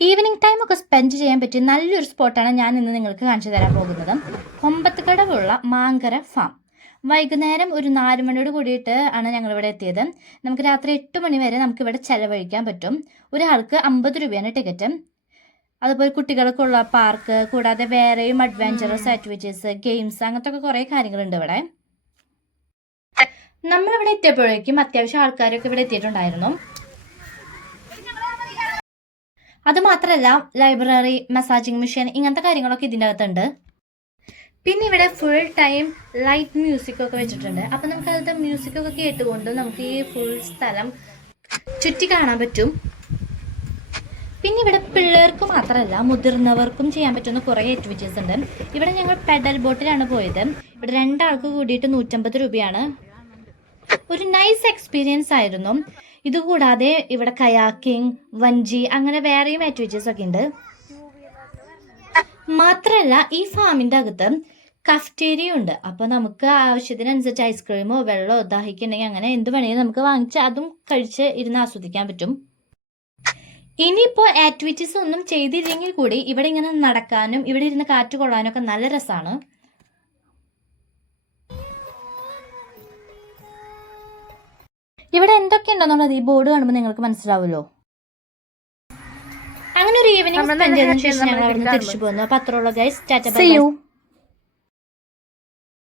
Evening time ഒക്കെ spend ചെയ്യാൻ പറ്റിയ നല്ലൊരു സ്പോട്ടാണ് ഞാൻ ഇന്ന് നിങ്ങൾക്ക് കാണിച്ചു തരാൻ പോകുന്നത്. കൊമ്പത്തുകടവുള്ള മാങ്കര ഫാം. വൈകുന്നേരം ഒരു 4 മണിയോട് കൂടിയിട്ട് ആണ് ഞങ്ങളിവിടെ എത്തിയത്. നമുക്ക് രാത്രി 8 മണി വരെ നമുക്കിവിടെ ചെലവഴിക്കാൻ പറ്റും. ഒരാൾക്ക് 50 രൂപയാണ് ടിക്കറ്റ്. അതുപോലെ കുട്ടികൾക്കുള്ള പാർക്ക്, കൂടാതെ വേറെയും അഡ്വഞ്ചറസ് ആക്ടിവിറ്റീസ്, ഗെയിംസ്, അങ്ങനത്തെ ഒക്കെ കുറേ കാര്യങ്ങളുണ്ട് ഇവിടെ. നമ്മളിവിടെ എത്തിയപ്പോഴേക്കും അത്യാവശ്യം ആൾക്കാരൊക്കെ ഇവിടെ എത്തിയിട്ടുണ്ടായിരുന്നു. അതുമാത്രമല്ല ലൈബ്രറി, മസാജിങ് മെഷീൻ, ഇങ്ങനത്തെ കാര്യങ്ങളൊക്കെ ഇതിൻ്റെ അകത്തുണ്ട്. പിന്നെ ഇവിടെ ഫുൾ ടൈം ലൈറ്റ് മ്യൂസിക് ഒക്കെ വെച്ചിട്ടുണ്ട്. അപ്പം നമുക്ക് അതിൻ്റെ മ്യൂസിക് ഒക്കെ കേട്ടുകൊണ്ട് നമുക്ക് ഈ ഫുൾ സ്ഥലം ചുറ്റി കാണാൻ പറ്റും. പിന്നെ ഇവിടെ പിള്ളേർക്ക് മാത്രമല്ല മുതിർന്നവർക്കും ചെയ്യാൻ പറ്റുന്ന കുറേ ആക്ടിവിറ്റീസ് ഉണ്ട്. ഇവിടെ ഞങ്ങൾ പെഡൽ ബോട്ടിലാണ് പോയത്. ഇവിടെ 2 ആൾക്ക് കൂടിയിട്ട് 150 രൂപയാണ്. ഒരു നൈസ് എക്സ്പീരിയൻസ് ആയിരുന്നു. ഇതുകൂടാതെ ഇവിടെ കയാക്കിംഗ്, വഞ്ചി, അങ്ങനെ വേറെയും ആക്ടിവിറ്റീസ് ഒക്കെ ഉണ്ട്. മാത്രമല്ല ഈ ഫാമിൻ്റെ അകത്ത് കഫ്റ്റേരിയ ഉണ്ട്. അപ്പോൾ നമുക്ക് ആവശ്യത്തിനനുസരിച്ച് ഐസ്ക്രീമോ വെള്ളമോ ദാഹിക്കുന്നുണ്ടെങ്കിൽ അങ്ങനെ എന്ത് വേണമെങ്കിലും നമുക്ക് വാങ്ങിച്ച് അതും കഴിച്ച് ഇരുന്ന് ആസ്വദിക്കാൻ പറ്റും. ഇനിയിപ്പോൾ ആക്ടിവിറ്റീസ് ഒന്നും ചെയ്തില്ലെങ്കിൽ കൂടി ഇവിടെ ഇങ്ങനെ നടക്കാനും ഇവിടെ ഇരുന്ന് കാറ്റ് കൊള്ളാനും ഒക്കെ നല്ല രസമാണ്. ഇവിടെ എന്തൊക്കെയുണ്ടെന്നുള്ളത് ഈ ബോർഡ് കാണുമ്പോൾ നിങ്ങൾക്ക് മനസ്സിലാവുമല്ലോ. അങ്ങനെ ഒരു ഈവനിങ് സ്പെൻഡ് ചെയ്തതിനു ശേഷം ഞങ്ങൾ അവിടെ നിന്ന് തിരിച്ചു പോകുന്നു. അപ്പോൾ അത്രയുള്ള ഗൈസ്, ടാറ്റ ബൈ.